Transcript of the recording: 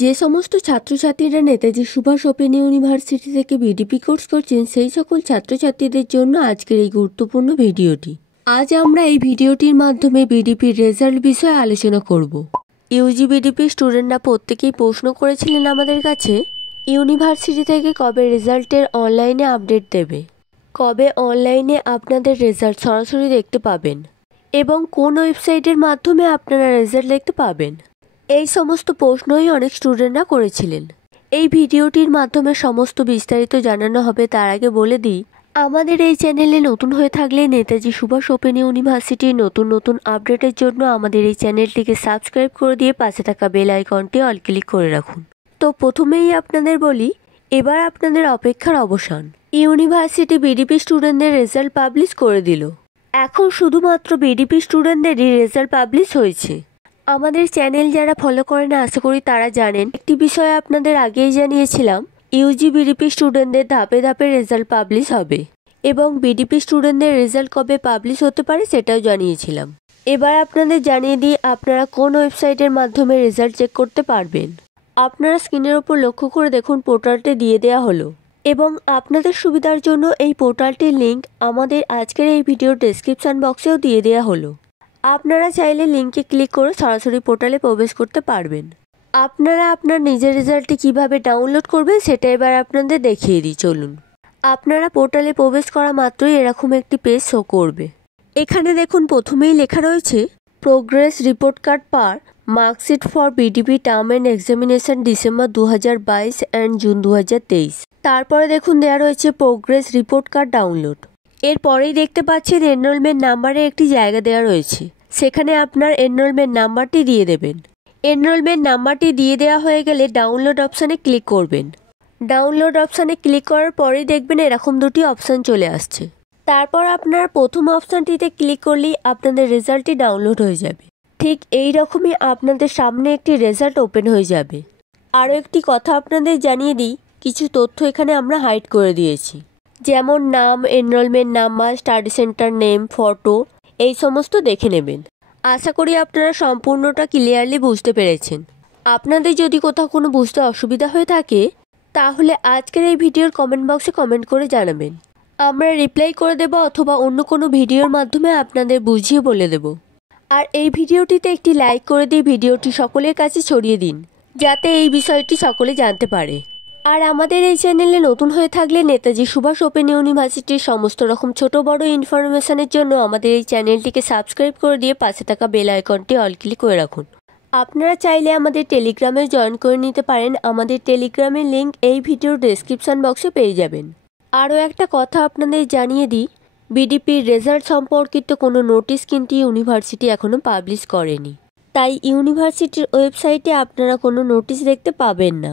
যে সমস্ত ছাত্রছাত্রীরা নেতাজি সুভাষ ওপেন ইউনিভার্সিটি থেকে বিডিপি কোর্স করছেন সেই সকল ছাত্রছাত্রীদের জন্য আজকের এই গুরুত্বপূর্ণ ভিডিওটি। আজ আমরা এই ভিডিওটির মাধ্যমে বিডিপির রেজাল্ট বিষয়ে আলোচনা করব। ইউজি বিডিপি স্টুডেন্টরা প্রত্যেকেই প্রশ্ন করেছিলেন আমাদের কাছে, ইউনিভার্সিটি থেকে কবে রেজাল্টের অনলাইনে আপডেট দেবে, কবে অনলাইনে আপনাদের রেজাল্ট সরাসরি দেখতে পাবেন এবং কোন ওয়েবসাইটের মাধ্যমে আপনারা রেজাল্ট দেখতে পাবেন। এই সমস্ত প্রশ্নই অনেক স্টুডেন্টরা করেছিলেন। এই ভিডিওটির মাধ্যমে সমস্ত বিস্তারিত জানানো হবে। তার আগে বলে দিই, আমাদের এই চ্যানেলে নতুন হয়ে থাকলে নেতাজি সুভাষ ওপেন ইউনিভার্সিটির নতুন নতুন আপডেটের জন্য আমাদের এই চ্যানেলটিকে সাবস্ক্রাইব করে দিয়ে পাশে থাকা বেল আইকনটি অল ক্লিক করে রাখুন। তো প্রথমেই আপনাদের বলি, এবার আপনাদের অপেক্ষার অবসান। ইউনিভার্সিটি বিডিপি স্টুডেন্টদের রেজাল্ট পাবলিশ করে দিল। এখন শুধুমাত্র বিডিপি স্টুডেন্টদেরই রেজাল্ট পাবলিশ হয়েছে। আমাদের চ্যানেল যারা ফলো করেন আশা করি তারা জানেন, একটি বিষয়ে আপনাদের আগেই জানিয়েছিলাম, ইউজি বিডিপি স্টুডেন্টদের ধাপে ধাপে রেজাল্ট পাবলিশ হবে এবং বিডিপি স্টুডেন্টদের রেজাল্ট কবে পাবলিশ হতে পারে সেটাও জানিয়েছিলাম। এবার আপনাদের জানিয়ে দিই আপনারা কোন ওয়েবসাইটের মাধ্যমে রেজাল্ট চেক করতে পারবেন। আপনারা স্ক্রিনের ওপর লক্ষ্য করে দেখুন, পোর্টালটি দিয়ে দেওয়া হলো এবং আপনাদের সুবিধার জন্য এই পোর্টালটির লিঙ্ক আমাদের আজকের এই ভিডিওর ডেসক্রিপশন বক্সেও দিয়ে দেওয়া হলো। আপনারা চাইলে লিঙ্কে ক্লিক করে সরাসরি পোর্টালে প্রবেশ করতে পারবেন। আপনারা আপনার নিজের রেজাল্টটি কিভাবে ডাউনলোড করবেন সেটা এবার আপনাদের দেখিয়ে দিই, চলুন। আপনারা পোর্টালে প্রবেশ করা মাত্রই এরকম একটি পেজ শো করবে। এখানে দেখুন প্রথমেই লেখা রয়েছে progress report card per marksheet for BDP term and examination December 2022 and June 2023। তারপরে দেখুন দেওয়া রয়েছে প্রোগ্রেস রিপোর্ট কার্ড ডাউনলোড। এরপরেই দেখতে পাচ্ছেন এনরোলমেন্ট নাম্বারে একটি জায়গা দেওয়া রয়েছে, সেখানে আপনার এনরোলমেন্ট নাম্বারটি দিয়ে দেবেন। এনরোলমেন্ট নাম্বারটি দিয়ে দেওয়া হয়ে গেলে ডাউনলোড অপশানে ক্লিক করবেন। ডাউনলোড অপশানে ক্লিক করার পরেই দেখবেন এরকম দুটি অপশান চলে আসছে। তারপর আপনার প্রথম অপশানটিতে ক্লিক করলেই আপনাদের রেজাল্টটি ডাউনলোড হয়ে যাবে। ঠিক এই রকমই আপনাদের সামনে একটি রেজাল্ট ওপেন হয়ে যাবে। আরও একটি কথা আপনাদের জানিয়ে দিই, কিছু তথ্য এখানে আমরা হাইড করে দিয়েছি, যেমন নাম, enrolment number, study centre name, photo, এই সমস্ত দেখে নেবেন। আশা করি আপনারা সম্পূর্ণটা ক্লিয়ারলি বুঝতে পেরেছেন। আপনাদের যদি কোথাও কোনো বুঝতে অসুবিধা হয়ে থাকে তাহলে আজকের এই ভিডিওর কমেন্ট বক্সে কমেন্ট করে জানাবেন। আমরা রিপ্লাই করে দেব অথবা অন্য কোনো ভিডিওর মাধ্যমে আপনাদের বুঝিয়ে বলে দেব। আর এই ভিডিওটিতে একটি লাইক করে দিয়ে ভিডিওটি সকলের কাছে ছড়িয়ে দিন, যাতে এই বিষয়টি সকলে জানতে পারে। আর আমাদের এই চ্যানেলে নতুন হয়ে থাকলে নেতাজি সুভাষ ওপেন ইউনিভার্সিটির সমস্ত রকম ছোট বড় ইনফরমেশনের জন্য আমাদের এই চ্যানেলটিকে সাবস্ক্রাইব করে দিয়ে পাশে থাকা বেল আইকনটি অল ক্লিক করে রাখুন। আপনারা চাইলে আমাদের টেলিগ্রামে জয়েন করে নিতে পারেন। আমাদের টেলিগ্রামের লিঙ্ক এই ভিডিওর ডেসক্রিপশন বক্সে পেয়ে যাবেন। আরও একটা কথা আপনাদের জানিয়ে দিই, বিডিপির রেজাল্ট সম্পর্কিত কোনো নোটিশ কিন্তু ইউনিভার্সিটি এখনও পাবলিশ করেনি, তাই ইউনিভার্সিটির ওয়েবসাইটে আপনারা কোনো নোটিশ দেখতে পাবেন না।